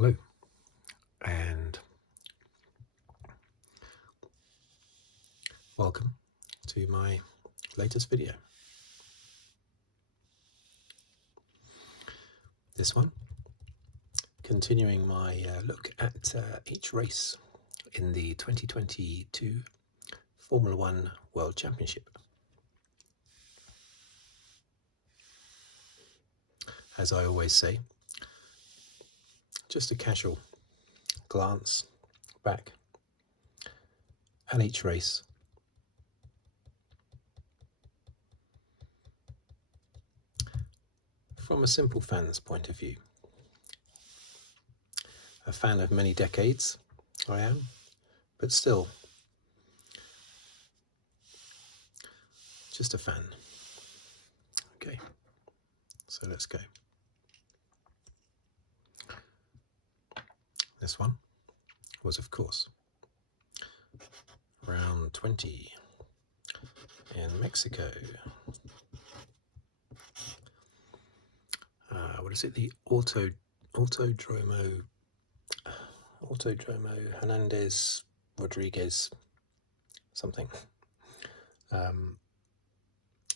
Hello, and welcome to my latest video. This one, continuing my look at each race in the 2022 Formula One World Championship. As I always say, just a casual glance back at each race from a simple fan's point of view. A fan of many decades, I am, but still just a fan. Okay, so let's go. This one was, of course, round 20 in Mexico. What is it? The Autodromo Hermanos Rodriguez something.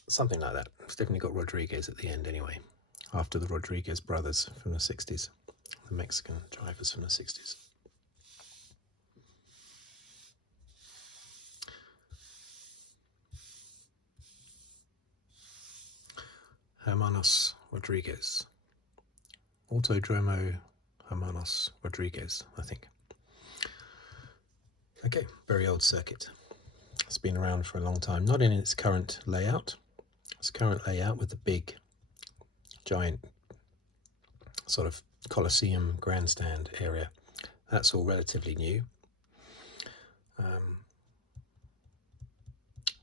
Something like that. It's definitely got Rodriguez at the end anyway, after the Rodriguez brothers from the 60s, the Mexican drivers from the 60s. Hermanos Rodriguez. Autodromo Hermanos Rodriguez, I think. Okay, very old circuit. It's been around for a long time, not in its current layout. Its current layout with the big, giant sort of Colosseum grandstand area, that's all relatively new.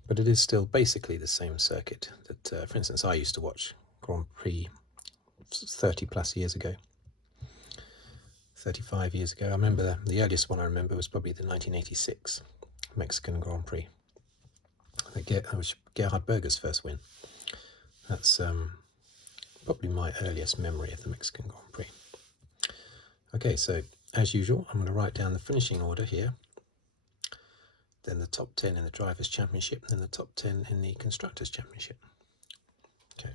But it is still basically the same circuit that, for instance, I used to watch Grand Prix 30 plus years ago, 35 years ago. I remember the earliest one I remember was probably the 1986 Mexican Grand Prix. That was Gerhard Berger's first win. That's probably my earliest memory of the Mexican Grand Prix. Okay, so as usual, I'm going to write down the finishing order here, then the top 10 in the Drivers' Championship, then the top 10 in the Constructors' Championship. Okay.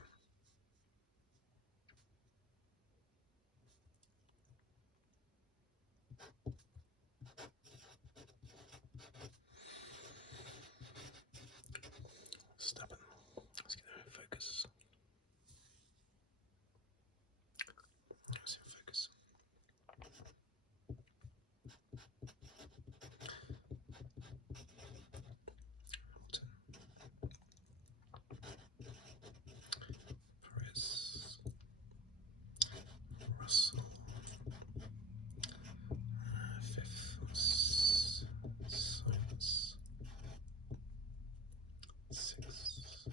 Verstappen. Let's get that in focus. Let's in focus. Perez. Russell. Fifth. Sainz. Sixth.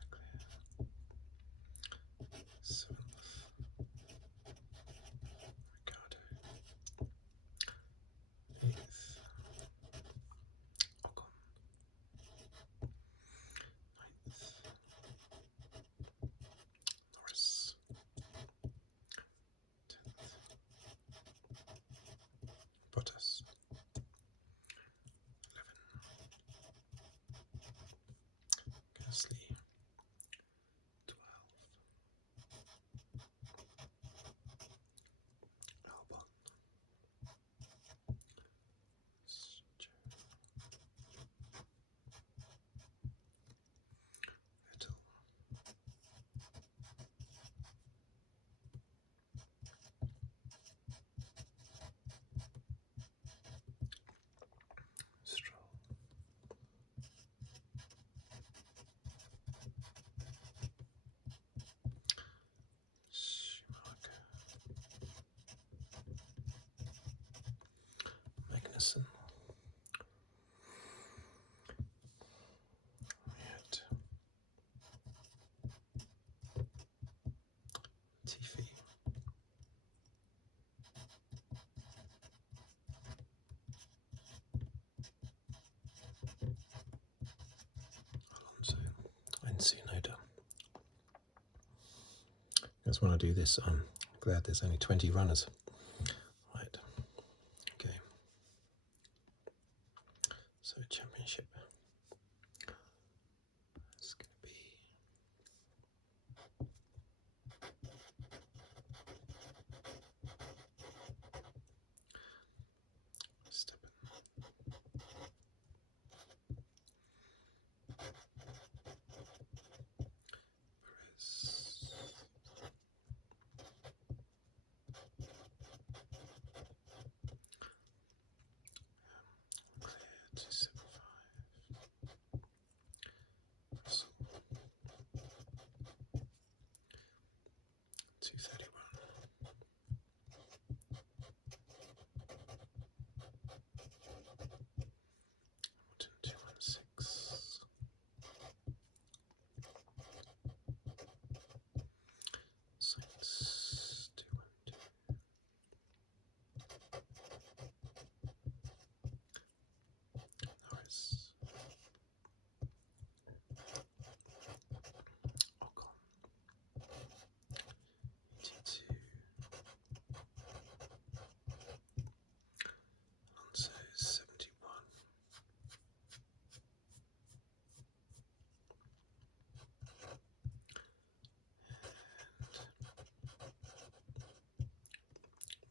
Leclerc. Seventh. Ricardo. Eighth. Ocon. Ninth. Norris. 10th. Bottas. 11. Gasly. 12. Albon. Vettel. Stroll. Schumacher. Magnussen. Yet. Tiffy. Alonso. And Tsunoda. That's when I do this glad there's only 20 runners. Right, okay. So championship. It's going to be Verstappen. Perez. Leclerc 275. Russell 231. Hamilton 216. Sainz 212. Norris. Ocon 82. Alonso 71.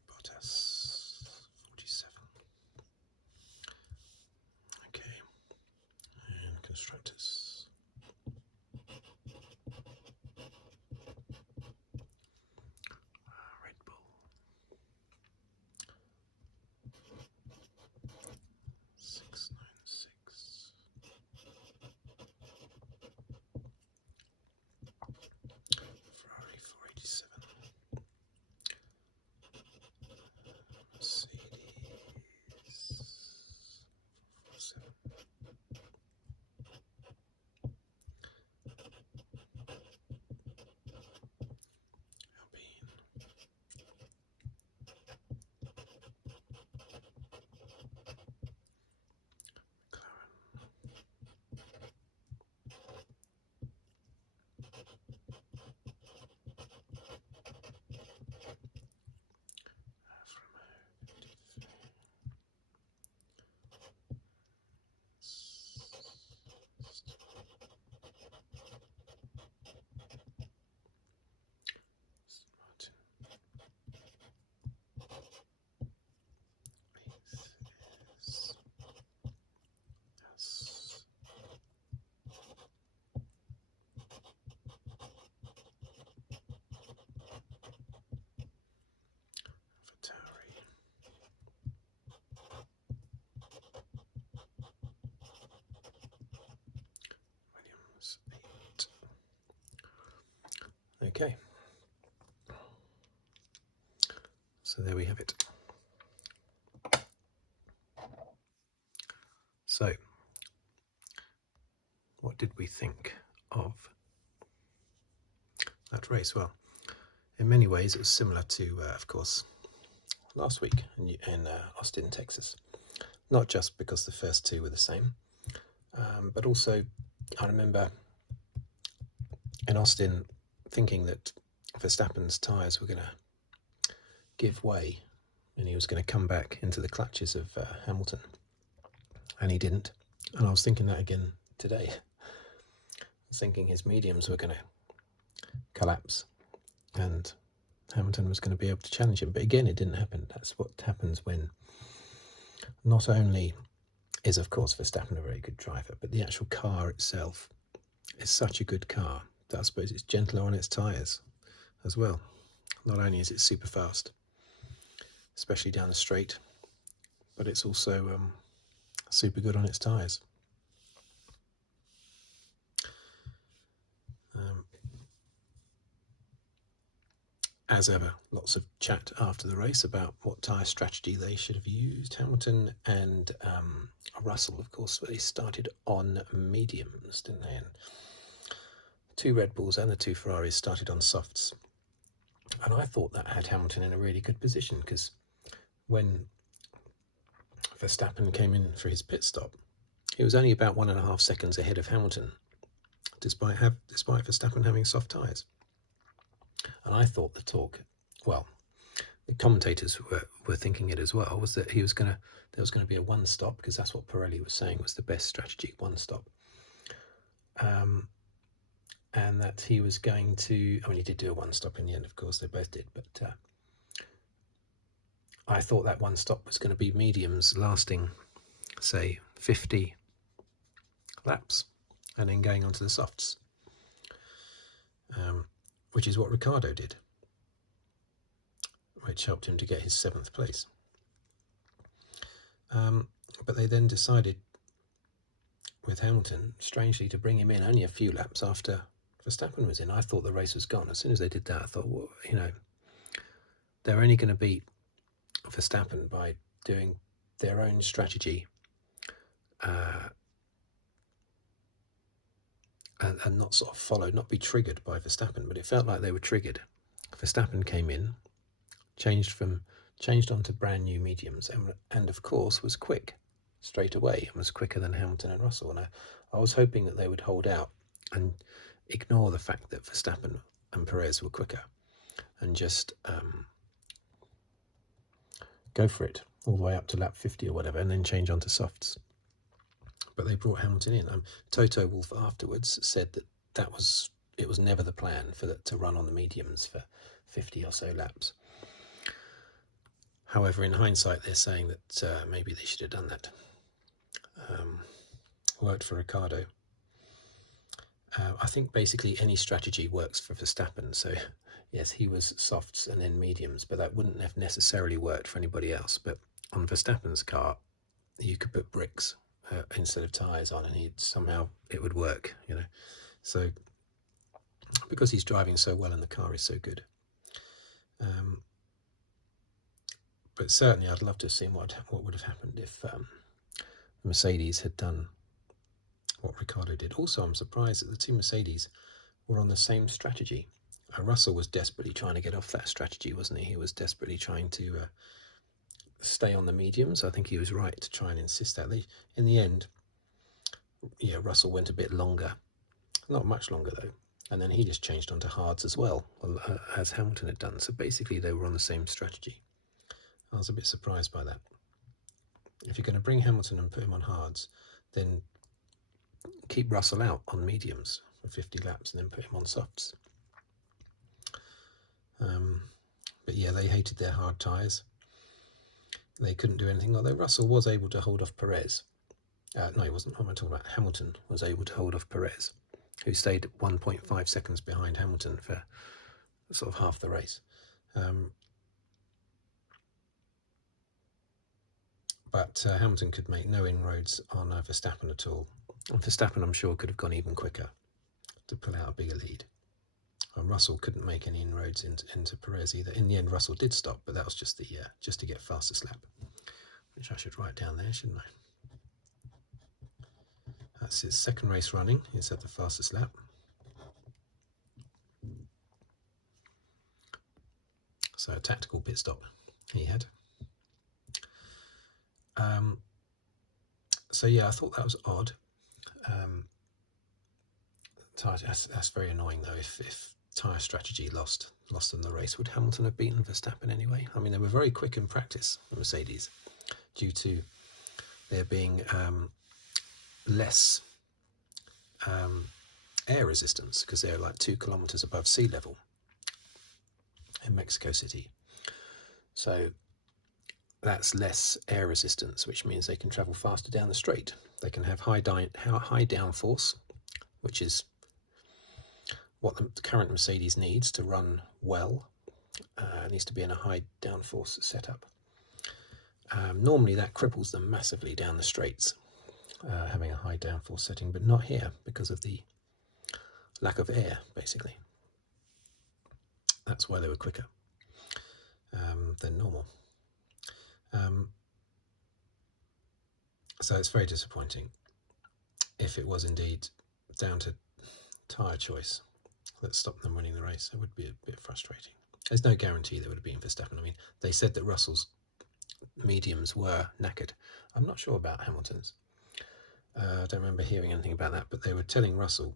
Bottas 47. Okay, and constructors. Red Bull 696. Ferrari 487. Mercedes 447. Alpine 8. Okay, so there we have it. So, what did we think of that race? Well, in many ways it was similar to, of course, last week in Austin, Texas. Not just because the first two were the same, but also I remember in Austin thinking that Verstappen's tyres were going to give way and he was going to come back into the clutches of Hamilton, and he didn't. And I was thinking that again today. I was thinking his mediums were going to collapse and Hamilton was going to be able to challenge him, but again it didn't happen. That's what happens when not only is, of course, Verstappen a very good driver, but the actual car itself is such a good car that I suppose it's gentler on its tyres as well. Not only is it super fast, especially down the straight, but it's also super good on its tyres. As ever, lots of chat after the race about what tyre strategy they should have used. Hamilton and Russell, of course, they started on mediums, didn't they? And 2 Red Bulls and the 2 Ferraris started on softs. And I thought that had Hamilton in a really good position, because when Verstappen came in for his pit stop, he was only about 1.5 seconds ahead of Hamilton, despite Verstappen having soft tyres. And I thought the talk well, the commentators were thinking it as well, was that there was going to be a one stop, because that's what Pirelli was saying was the best strategy, one stop. And that he was going to, I mean, he did do a one stop in the end, of course, they both did, but I thought that one stop was going to be mediums lasting, say, 50 laps, and then going on to the softs, which is what Ricciardo did, which helped him to get his 7th place. But they then decided with Hamilton, strangely, to bring him in only a few laps after Verstappen was in. I thought the race was gone. As soon as they did that, I thought, well, you know, they're only going to beat Verstappen by doing their own strategy and not sort of follow, not be triggered by Verstappen. But it felt like they were triggered. Verstappen came in, changed onto brand new mediums, and of course was quick straight away, and was quicker than Hamilton and Russell. And I was hoping that they would hold out and ignore the fact that Verstappen and Perez were quicker, and just go for it all the way up to lap 50 or whatever, and then change onto softs. But they brought Hamilton in. Toto Wolff afterwards said that it was never the plan to run on the mediums for 50 or so laps. However, in hindsight, they're saying that maybe they should have done that. Worked for Ricciardo. I think basically any strategy works for Verstappen. So, yes, he was softs and then mediums, but that wouldn't have necessarily worked for anybody else. But on Verstappen's car, you could put bricks instead of tyres on, and it would work, you know. So, because he's driving so well and the car is so good. But certainly I'd love to have seen what would have happened if Mercedes had done what Ricciardo did. Also, I'm surprised that the two Mercedes were on the same strategy. Russell was desperately trying to get off that strategy, wasn't he? He was desperately trying to stay on the mediums. I think he was right to try and insist that. In the end, yeah, Russell went a bit longer. Not much longer, though. And then he just changed onto hards as well, as Hamilton had done. So basically they were on the same strategy. I was a bit surprised by that. If you're going to bring Hamilton and put him on hards, then keep Russell out on mediums for 50 laps and then put him on softs. But yeah, they hated their hard tyres. They couldn't do anything, although Russell was able to hold off Perez. No, he wasn't. What am I talking about? Hamilton was able to hold off Perez, who stayed 1.5 seconds behind Hamilton for sort of half the race. But Hamilton could make no inroads on Verstappen at all. And Verstappen, I'm sure, could have gone even quicker to pull out a bigger lead. And Russell couldn't make any inroads into Perez either. In the end, Russell did stop, but that was just to get fastest lap, which I should write down there, shouldn't I? That's his second race running. He's at the fastest lap. So a tactical pit stop he had. So yeah, I thought that was odd. That's very annoying though. If tyre strategy lost them the race, would Hamilton have beaten Verstappen anyway? I mean, they were very quick in practice, the Mercedes, due to there being less air resistance, because they're like 2 kilometers above sea level in Mexico City. So that's less air resistance, which means they can travel faster down the straight. They can have high downforce, which is what the current Mercedes needs to run well. It needs to be in a high downforce setup. Normally that cripples them massively down the straights, having a high downforce setting, but not here because of the lack of air, basically. That's why they were quicker than normal. So it's very disappointing. If it was indeed down to tyre choice that stopped them winning the race, it would be a bit frustrating. There's no guarantee there would have been Verstappen. I mean, they said that Russell's mediums were knackered. I'm not sure about Hamilton's. I don't remember hearing anything about that, but they were telling Russell,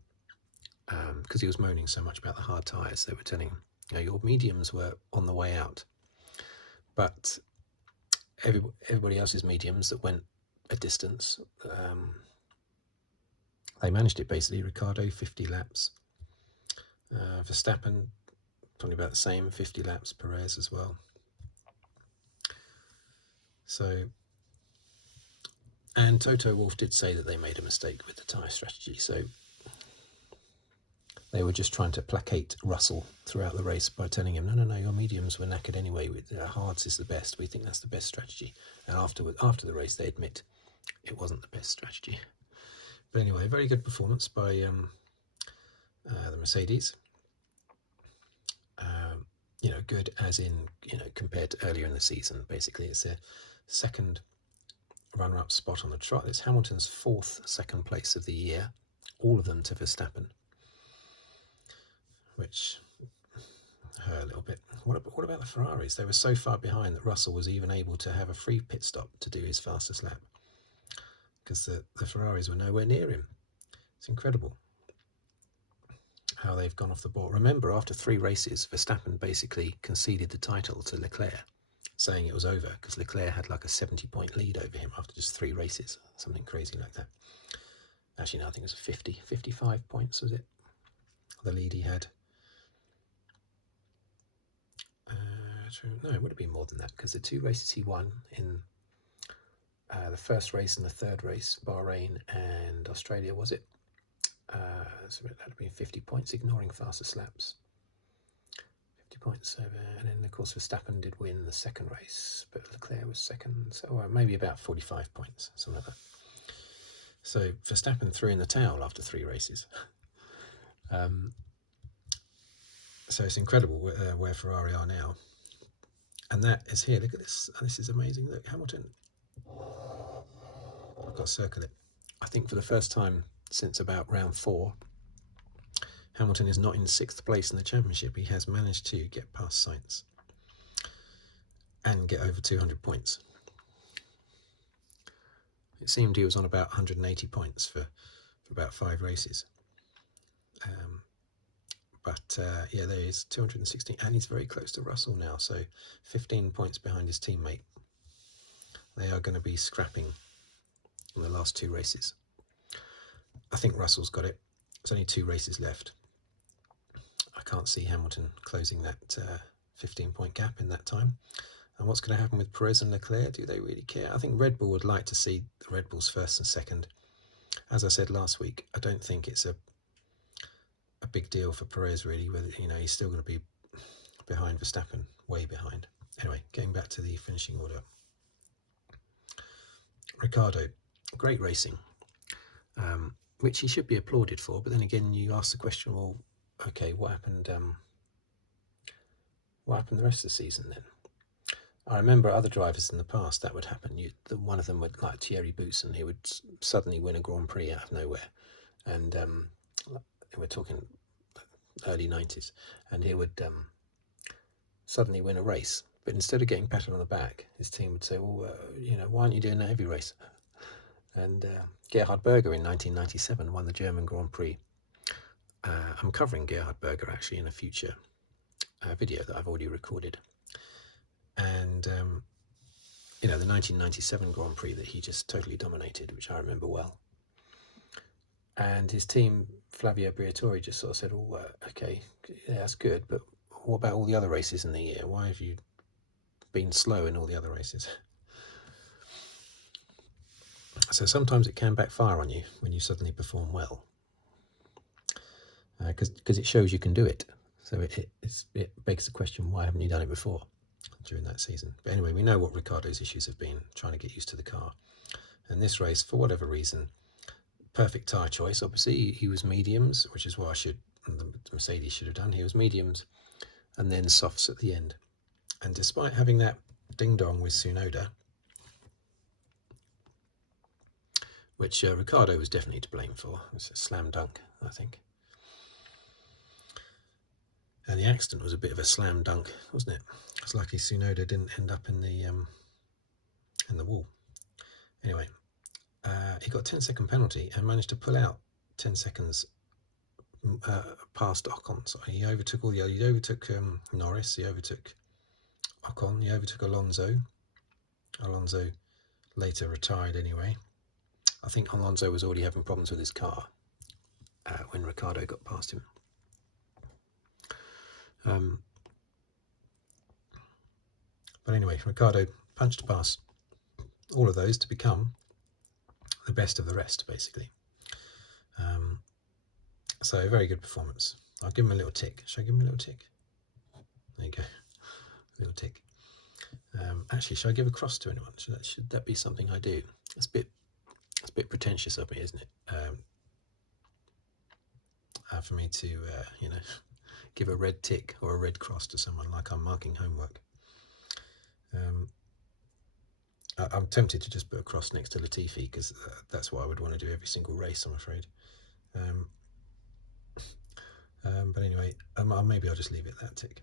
because he was moaning so much about the hard tyres, they were telling him, your mediums were on the way out, but everybody else's mediums that went a distance, they managed it basically. Ricciardo 50 laps, Verstappen probably about the same, 50 laps, Perez as well. So, and Toto Wolff did say that they made a mistake with the tyre strategy, so they were just trying to placate Russell throughout the race by telling him, no, your mediums were knackered anyway, hards is the best, we think that's the best strategy. And after the race they admit it wasn't the best strategy. But anyway, very good performance by the Mercedes. Good as in, compared to earlier in the season. Basically, it's a second runner-up spot on the trot. It's Hamilton's fourth second place of the year, all of them to Verstappen, which hurt a little bit. What about the Ferraris? They were so far behind that Russell was even able to have a free pit stop to do his fastest lap, because the Ferraris were nowhere near him. It's incredible how they've gone off the board. Remember, after 3 races, Verstappen basically conceded the title to Leclerc, saying it was over, because Leclerc had like a 70-point lead over him after just 3 races, something crazy like that. Actually, no, I think it was 55 points, was it? The lead he had. No, it would have been more than that, because the 2 races he won in the first race and the third race, Bahrain and Australia, was it? So that would have been 50 points, ignoring fastest laps. 50 points over, and then of course Verstappen did win the second race, but Leclerc was second, so maybe about 45 points, something like that. So Verstappen threw in the towel after 3 races. So it's incredible where Ferrari are now. And that is here. Look at this. This is amazing. Look, Hamilton. I've got to circle it. I think for the first time since about round 4, Hamilton is not in 6th place in the championship. He has managed to get past Sainz and get over 200 points. It seemed he was on about 180 points for about 5 races. Yeah, there he is, 216, and he's very close to Russell now, so 15 points behind his teammate. They are going to be scrapping in the last 2 races. I think Russell's got it. There's only 2 races left. I can't see Hamilton closing that 15-point gap in that time. And what's going to happen with Perez and Leclerc? Do they really care? I think Red Bull would like to see the Red Bulls first and second. As I said last week, I don't think it's a big deal for Perez, really, whether he's still going to be behind Verstappen, way behind. Anyway, getting back to the finishing order. Ricciardo, great racing, which he should be applauded for, but then again you ask the question, well, okay, what happened the rest of the season then? I remember other drivers in the past that would happen. One of them would, like Thierry Boutsen, he would suddenly win a Grand Prix out of nowhere, and we're talking early 90s, and he would suddenly win a race, but instead of getting patted on the back, his team would say, well, why aren't you doing that every race? And Gerhard Berger in 1997 won the German Grand Prix. I'm covering Gerhard Berger actually in a future video that I've already recorded. And the 1997 Grand Prix that he just totally dominated, which I remember well. And his team, Flavio Briatore, just sort of said, oh, okay, yeah, that's good, but what about all the other races in the year? Why have you been slow in all the other races? So sometimes it can backfire on you when you suddenly perform well, because it shows you can do it. So it begs the question, why haven't you done it before during that season? But anyway, we know what Ricciardo's issues have been, trying to get used to the car. And this race, for whatever reason, perfect tyre choice. Obviously, he was mediums, which is what the Mercedes should have done. He was mediums and then softs at the end. And despite having that ding-dong with Tsunoda, which Ricciardo was definitely to blame for, it was a slam dunk, I think. And the accident was a bit of a slam dunk, wasn't it? It's lucky Tsunoda didn't end up in the wall. Anyway, he got a 10-second penalty and managed to pull out 10 seconds past Ocon. So he overtook all the other. He overtook Norris. He overtook Ocon. He overtook Alonso. Alonso later retired anyway. I think Alonso was already having problems with his car when Ricciardo got past him. But anyway, Ricciardo punched past all of those to become the best of the rest, basically. So a very good performance. I'll give him a little tick. Should I give him a little tick? There you go, a little tick. Actually, should I give a cross to anyone? Should that be something I do? It's a bit pretentious of me, isn't it? For me to, give a red tick or a red cross to someone like I'm marking homework. I'm tempted to just put a cross next to Latifi because that's what I would want to do every single race, I'm afraid. But anyway, maybe I'll just leave it that tick.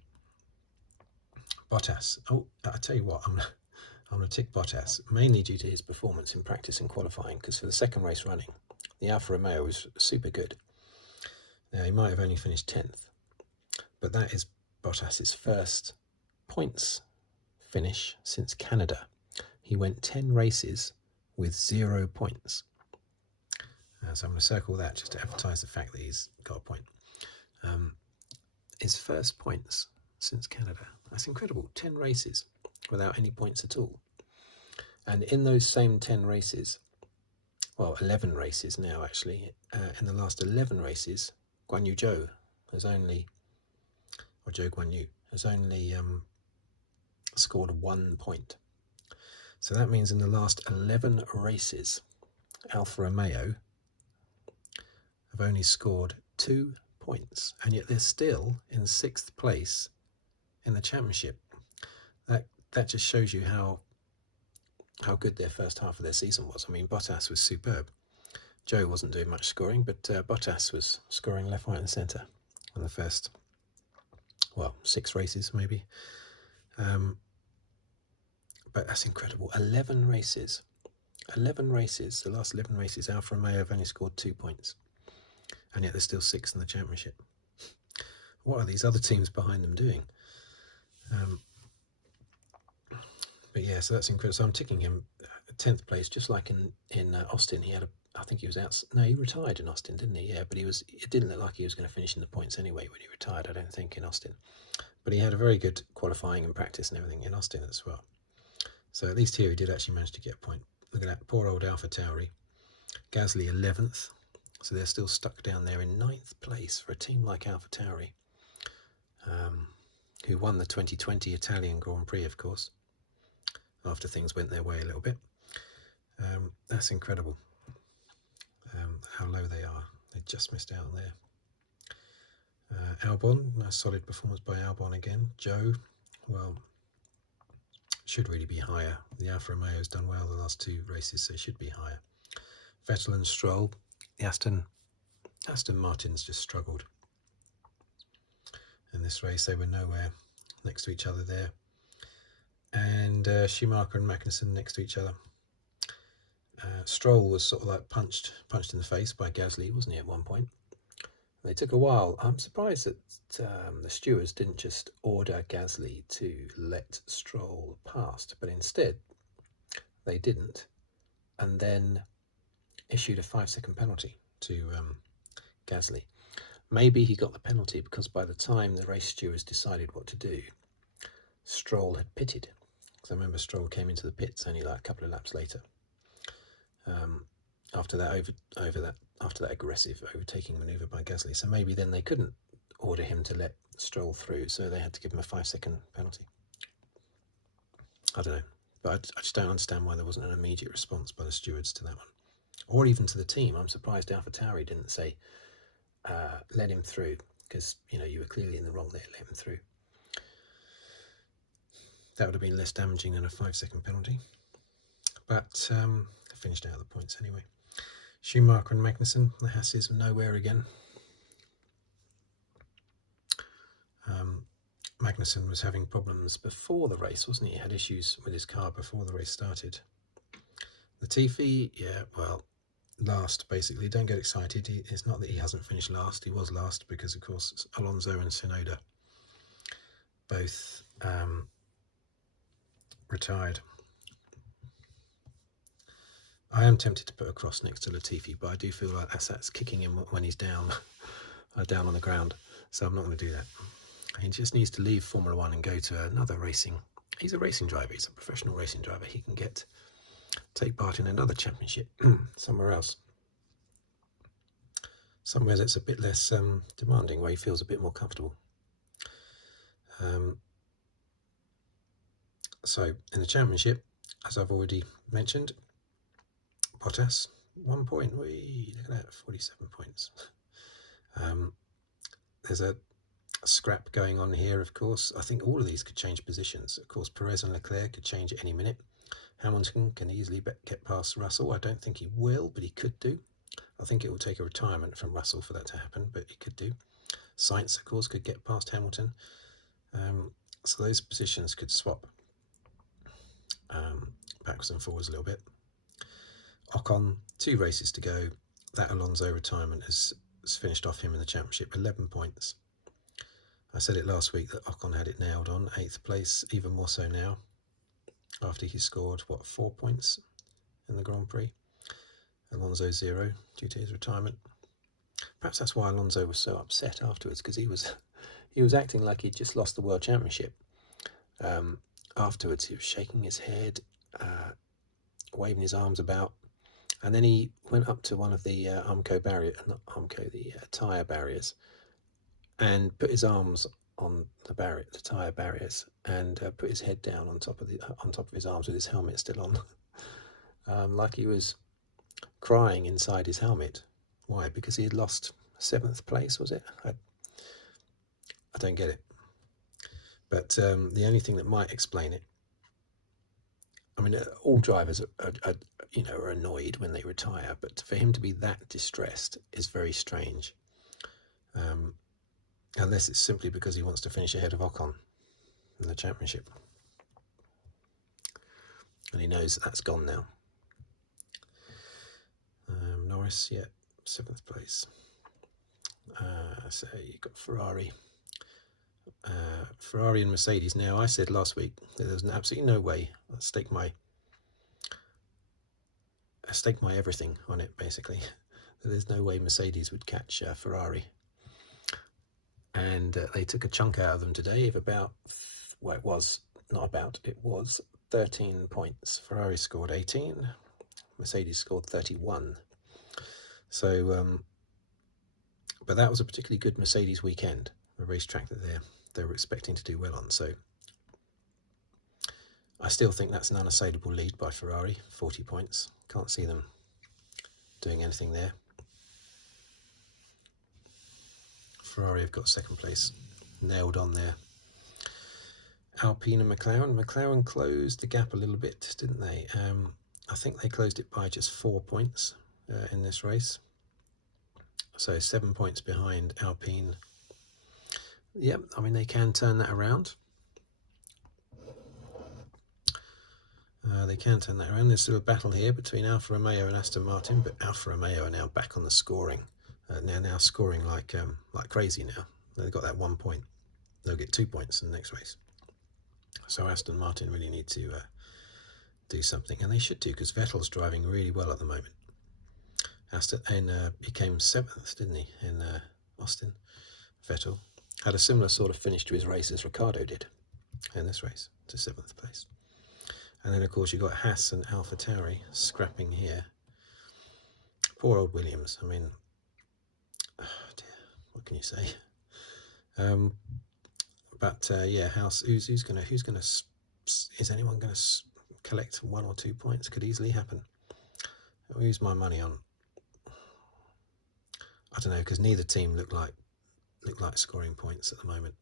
Bottas. Oh, I tell you what, I'm going to tick Bottas, mainly due to his performance in practice and qualifying, because for the second race running, the Alfa Romeo was super good. Now, he might have only finished 10th, but that is Bottas's first points finish since Canada. He went 10 races with 0 points. So I'm going to circle that just to advertise the fact that he's got a point. His first points since Canada. That's incredible. 10 races without any points at all. And in those same 10 races, well, 11 races now actually, in the last 11 races, Guan Yu Zhou has only scored 1 point. So that means in the last 11 races, Alfa Romeo have only scored 2 points, and yet they're still in 6th place in the championship. That just shows you how good their first half of their season was. I mean, Bottas was superb. Zhou wasn't doing much scoring, but Bottas was scoring left, right and centre on the first, 6 races maybe. But that's incredible. 11 races, the last 11 races, Alfa Romeo have only scored 2 points, and yet they're still 6th in the championship. What are these other teams behind them doing? But yeah, so that's incredible. So I'm ticking him 10th place, just like in Austin. He had he retired in Austin, didn't he? Yeah, but it didn't look like he was going to finish in the points anyway when he retired, I don't think, in Austin. But he had a very good qualifying and practice and everything in Austin as well. So at least here he did actually manage to get a point. Look at that, poor old AlphaTauri. Gasly 11th, so they're still stuck down there in 9th place for a team like AlphaTauri, who won the 2020 Italian Grand Prix, of course, after things went their way a little bit. That's incredible, how low they are. They just missed out there. Albon, nice solid performance by Albon again. Zhou, well, should really be higher. The Alfa Romeo has done well the last 2 races, so it should be higher. Vettel and Stroll, the Aston Martins just struggled in this race. They were nowhere next to each other there. And Schumacher and Magnussen next to each other. Stroll was sort of like punched in the face by Gasly, wasn't he, at one point? They took a while. I'm surprised that the stewards didn't just order Gasly to let Stroll past, but instead they didn't, and then issued a 5-second penalty to Gasly. Maybe he got the penalty because by the time the race stewards decided what to do, Stroll had pitted. Because I remember Stroll came into the pits only like a couple of laps later. After that aggressive overtaking manoeuvre by Gasly. So maybe then they couldn't order him to let Stroll through, so they had to give him a 5-second penalty. I don't know, but I just don't understand why there wasn't an immediate response by the stewards to that one, or even to the team. I'm surprised AlphaTauri didn't say, let him through, because you were clearly in the wrong there, let him through. That would have been less damaging than a 5-second penalty. But I finished out of the points anyway. Schumacher and Magnussen, the Hasses, were nowhere again. Magnussen was having problems before the race, wasn't he? He had issues with his car before the race started. Latifi, yeah, well, last, basically. Don't get excited. It's not that he hasn't finished last. He was last because, of course, Alonso and Tsunoda both retired. I am tempted to put a cross next to Latifi, but I do feel like that's kicking him when he's down, down on the ground. So I'm not going to do that. He just needs to leave Formula One and go to another racing. He's a racing driver. He's a professional racing driver. He can take part in another championship somewhere else. Somewhere that's a bit less demanding, where he feels a bit more comfortable. So in the championship, as I've already mentioned, Bottas, 1 point. Look at that, 47 points. There's a scrap going on here, of course. I think all of these could change positions. Of course, Perez and Leclerc could change at any minute. Hamilton can easily get past Russell. I don't think he will, but he could do. I think it will take a retirement from Russell for that to happen, but he could do. Sainz, of course, could get past Hamilton. So those positions could swap backwards and forwards a little bit. Ocon, 2 races to go. That Alonso retirement has finished off him in the championship, 11 points. I said it last week that Ocon had it nailed on, 8th place, even more so now, after he scored, 4 points in the Grand Prix. Alonso 0 due to his retirement. Perhaps that's why Alonso was so upset afterwards, because he was acting like he'd just lost the World Championship. Afterwards, he was shaking his head, waving his arms about, and then he went up to one of the tyre barriers, and put his arms on the tyre barriers, and put his head down on top of his arms with his helmet still on, like he was crying inside his helmet. Why? Because he had lost 7th place, was it? I don't get it. But the only thing that might explain it, I mean, all drivers are annoyed when they retire, but for him to be that distressed is very strange. Unless it's simply because he wants to finish ahead of Ocon in the championship. And he knows that's gone now. Norris, 7th place. So you've got Ferrari. Ferrari and Mercedes. Now, I said last week that there's absolutely no way. I stake my everything on it, basically. There's no way Mercedes would catch Ferrari. And they took a chunk out of them today of about, it was 13 points. Ferrari scored 18, Mercedes scored 31. So, but that was a particularly good Mercedes weekend, a racetrack that they were expecting to do well on. So I still think that's an unassailable lead by Ferrari, 40 points. Can't see them doing anything there. Ferrari have got 2nd place nailed on there. Alpine and McLaren. McLaren closed the gap a little bit, didn't they? I think they closed it by just 4 points in this race. So 7 points behind Alpine. Yep, I mean, they can turn that around. They can turn that around. There's still a battle here between Alfa Romeo and Aston Martin, but Alfa Romeo are now back on the scoring. They're now scoring like crazy now. They've got that 1 point. They'll get 2 points in the next race. So Aston Martin really need to do something, and they should do, because Vettel's driving really well at the moment. He came 7th, didn't he, in Austin? Vettel had a similar sort of finish to his race as Ricciardo did in this race, to 7th place. And then, of course, you've got Haas and AlphaTauri scrapping here. Poor old Williams. I mean, oh dear, what can you say? Haas. Who's gonna? Is anyone gonna collect 1 or 2 points? Could easily happen. I'll use my money on. I don't know, because neither team look like scoring points at the moment.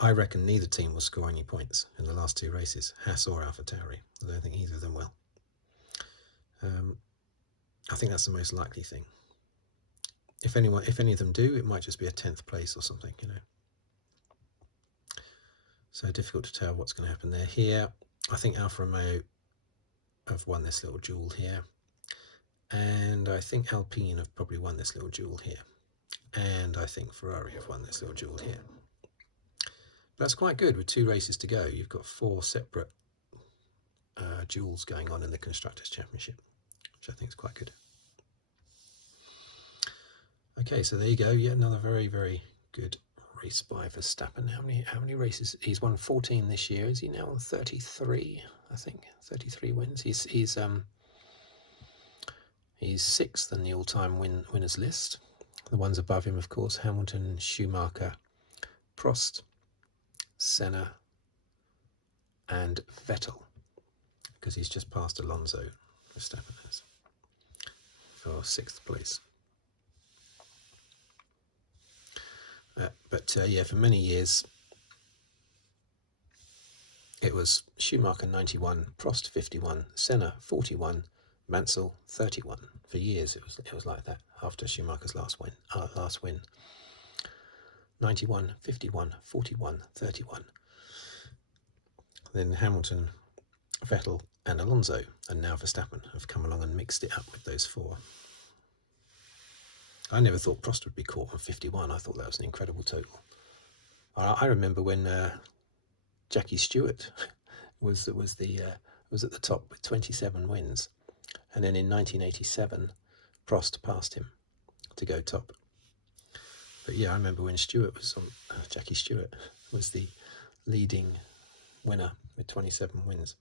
I reckon neither team will score any points in the last 2 races, Haas or AlphaTauri. I don't think either of them will. I think that's the most likely thing. If any of them do, it might just be a 10th place or something, So difficult to tell what's going to happen there. Here, I think Alfa Romeo have won this little duel here. And I think Alpine have probably won this little duel here. And I think Ferrari have won this little duel here. That's quite good with 2 races to go. You've got 4 separate duels going on in the Constructors' Championship, which I think is quite good. Okay, so there you go. Yet another very, very good race by Verstappen. How many races? He's won 14 this year. Is he now on 33? I think 33 wins. He's 6th in the all-time winners list. The ones above him, of course, Hamilton, Schumacher, Prost, Senna, and Vettel, because he's just passed Alonso, Verstappen has, for 6th place. But yeah, for many years it was Schumacher 91, Prost 51, Senna 41, Mansell 31. For years it was like that after Schumacher's last win. 91, 51, 41, 31. Then Hamilton, Vettel and Alonso, and now Verstappen have come along and mixed it up with those 4. I never thought Prost would be caught on 51. I thought that was an incredible total. I remember when Jackie Stewart was at the top with 27 wins, and then in 1987, Prost passed him to go top. But yeah, I remember when Stewart was on. Jackie Stewart was the leading winner with 27 wins.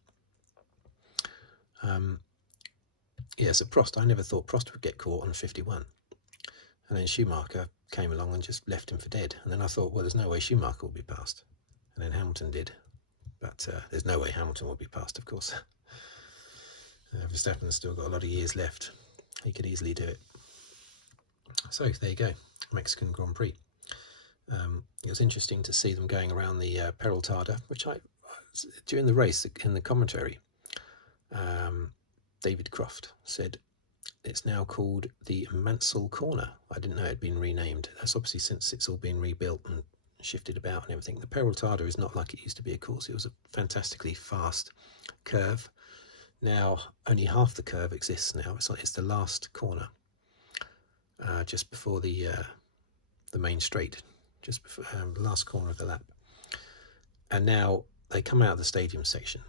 Yeah, so Prost. I never thought Prost would get caught on 51. And then Schumacher came along and just left him for dead. And then I thought, well, there's no way Schumacher will be passed. And then Hamilton did. But there's no way Hamilton will be passed, of course. Verstappen's still got a lot of years left. He could easily do it. So there you go, Mexican Grand Prix. It was interesting to see them going around the Peraltada, which during the race, in the commentary, David Croft said, it's now called the Mansell Corner. I didn't know it had been renamed. That's obviously since it's all been rebuilt and shifted about and everything. The Peraltada is not like it used to be, of course. It was a fantastically fast curve. Now only half the curve exists now. It's the last corner, just before the main straight, just before the last corner of the lap. And now they come out of the stadium section,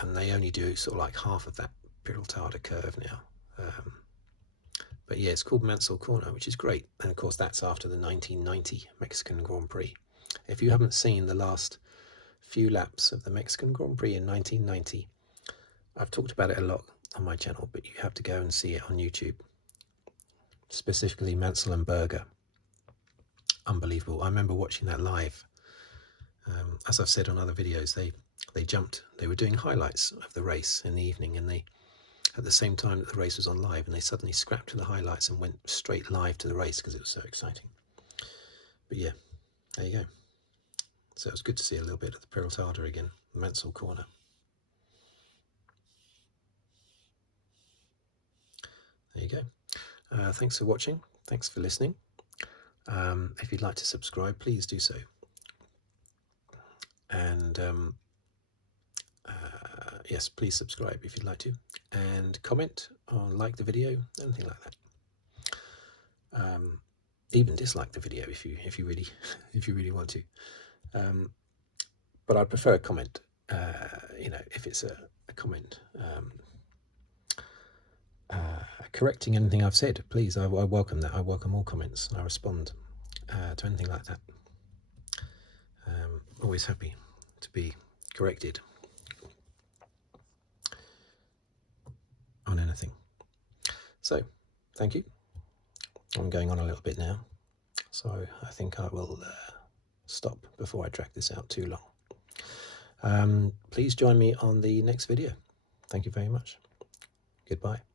and they only do sort of like half of that Peraltada curve now. But yeah, it's called Mansell Corner, which is great. And of course, that's after the 1990 Mexican Grand Prix. If you haven't seen the last few laps of the Mexican Grand Prix in 1990, I've talked about it a lot on my channel, but you have to go and see it on YouTube. Specifically Mansell and Berger. Unbelievable. I remember watching that live. As I've said on other videos, they jumped. They were doing highlights of the race in the evening, and they, at the same time that the race was on live, and they suddenly scrapped to the highlights and went straight live to the race because it was so exciting. But yeah, there you go. So it was good to see a little bit of the Peraltada again, Mansell Corner. There you go. Thanks for watching. Thanks for listening. If you'd like to subscribe, please do so. And yes, please subscribe if you'd like to, and comment or like the video, anything like that. Even dislike the video if you really want to. But I'd prefer a comment. If it's a comment correcting anything I've said, please. I welcome that. I welcome all comments. I respond to anything like that. Always happy to be corrected on anything. So, thank you. I'm going on a little bit now, so I think I will stop before I drag this out too long. Please join me on the next video. Thank you very much. Goodbye.